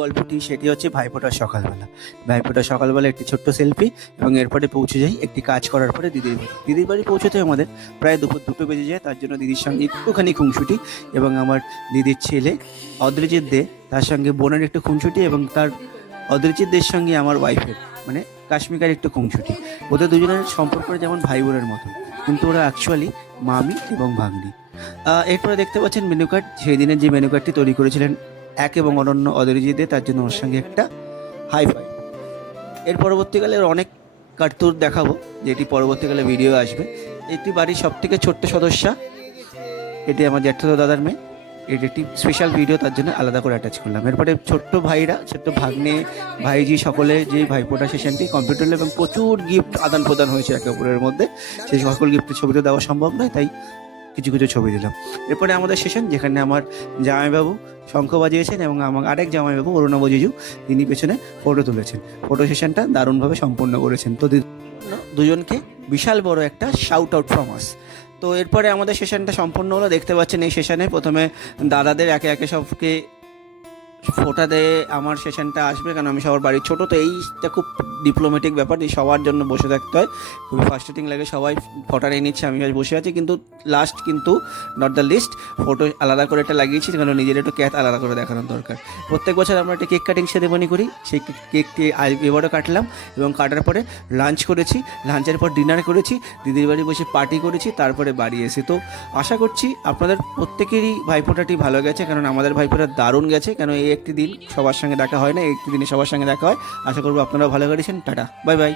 গল্পটি সেটি হচ্ছে ভাইফোঁটার সকালবেলা। ভাইফোঁটার সকালবেলা একটি ছোট্ট সেলফি এবং এরপরে পৌঁছে যাই একটি কাজ করার পরে দিদির বাড়ি। দিদির বাড়ি পৌঁছতে আমাদের প্রায় দুপুর 2টো বেজে যায়। তার জন্য দিদির সঙ্গে একটুখানি খুনসুটি এবং আমার দিদির ছেলে অদ্রিজিৎ দে, তার সঙ্গে বোনের একটু খুনসুটি এবং তার অদ্রিজিৎ দের সঙ্গে আমার ওয়াইফের মানে কাশ্মীকার একটু খুনসুটি। ওদের দুজনের সম্পর্ক যেমন ভাই বোনের মতো, কিন্তু ওরা অ্যাকচুয়ালি মামি এবং ভাগ্নি। এরপরে দেখতে পাচ্ছেন মেনু কার্ড। সেই দিনের যে মেনু কার্ডটি তৈরি করেছিলেন এক এবং অনন্য অদরিজিৎ দে, তার জন্য ওর সঙ্গে একটা হাই ফাই। এর পরবর্তীকালে ওর অনেক কার্তুর দেখাবো, যেটি পরবর্তীকালে ভিডিও আসবে। এটি বাড়ির সব থেকে ছোট্ট সদস্যা, এটি আমার জ্যাঠাতো দাদার মেয়ে। এটি একটি স্পেশাল ভিডিও, তার জন্য আলাদা করে অ্যাটাচ করলাম। এরপরে ছোট্ট ভাইরা, ছোট্ট ভাগ্নে, ভাইজি সকলে যে ভাইফোঁটা সেশনটি কমপ্লিট হলো এবং প্রচুর গিফট আদান প্রদান হয়েছে একে অপরের মধ্যে। সেই সকল গিফটের ছবি তো দেওয়া সম্ভব নয়, তাই কিছু কিছু ছবি দিলাম। এরপরে আমাদের সেশন, যেখানে আমার জামাইবাবু শঙ্খ বাজিয়েছেন এবং আমার আরেক জামাইবাবু অরুণাব জিজু, তিনি পেছনে ফটো তুলেছেন। ফটো সেশনটা দারুণভাবে সম্পন্ন করেছেন। তো দুজনকে বিশাল বড় একটা শাউট আউট ফ্রম আস। তো এরপরে আমাদের সেশনটা সম্পূর্ণ হলো। দেখতে পাচ্ছেন এই সেশনে প্রথমে দাদাদের একে একে সবকে ফোঁটা দিয়ে আমার সেশনটা আসবে, কারণ আমি সবার বাড়ির ছোটো, তো এইটা খুব ডিপ্লোম্যাটিক ব্যাপার যে সবার জন্য বসে থাকতে হয়, খুবই ফার্স্টেটিং লাগে। সবাই ফোঁটা নিয়ে নিচ্ছে, আমি বসে আছি, কিন্তু লাস্ট কিন্তু নট দ্য লিস্ট ফটো আলাদা করে একটা লাগিয়েছি, কারণ নিজের একটু ক্যাথ আলাদা করে দেখানোর দরকার। প্রত্যেক বছর আমরা একটা কেক কাটিং সেরেমনি করি, সেই কেকটি এবারও কাটলাম এবং কাটার পরে লাঞ্চ করেছি, লাঞ্চের পর ডিনার করেছি, দিদির বাড়ি বসে পার্টি করেছি, তারপরে বাড়ি এসে। তো আশা করছি আপনাদের প্রত্যেকেরই ভাইফোঁটাটি ভালো গেছে, কারণ আমাদের ভাইফোঁটা দারুণ গেছে। কেন এই একটি দিন সবার সঙ্গে দেখা হয় না, এই একটি দিনে সবার সঙ্গে দেখা হয়। আশা করবো আপনারাও ভালো করেছেন। Tata, bye bye.